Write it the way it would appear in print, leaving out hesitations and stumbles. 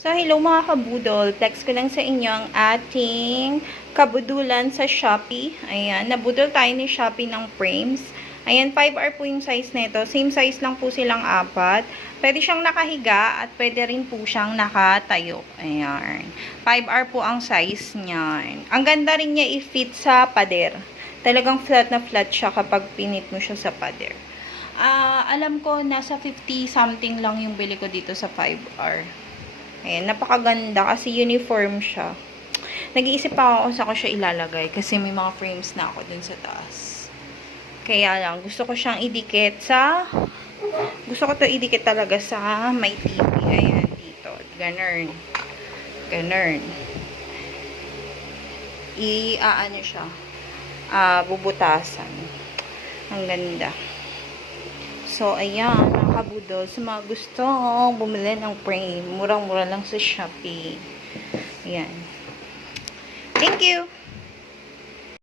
So, hello mga kabudol. Flex ko lang sa inyo ang ating kabudulan sa Shopee. Ayan, nabudol tayo ni Shopee ng frames. Ayan, 5R po yung size nito. Same size lang po silang apat. Pwede siyang nakahiga at pwede rin po siyang nakatayo. Ayan. 5R po ang size niyan. Ang ganda rin niya i-fit sa pader. Talagang flat na flat siya kapag pinit mo siya sa pader. Alam ko, nasa 50 something lang yung bili ko dito sa 5R. Ayan, napakaganda kasi uniform siya. Nag-iisip pa ako sa ko siya ilalagay kasi may mga frames na ako dun sa taas. Kaya lang, gusto ko siyang idikit sa gusto ko to idikit talaga sa may TV. Ayan, dito. Ganun. Ganun. Ano siya. Bubutasan. Ang ganda. So, ayan, mga kabudol, sa mga gusto bumili ng frame, murang-mura lang sa Shopee. Ayan. Thank you!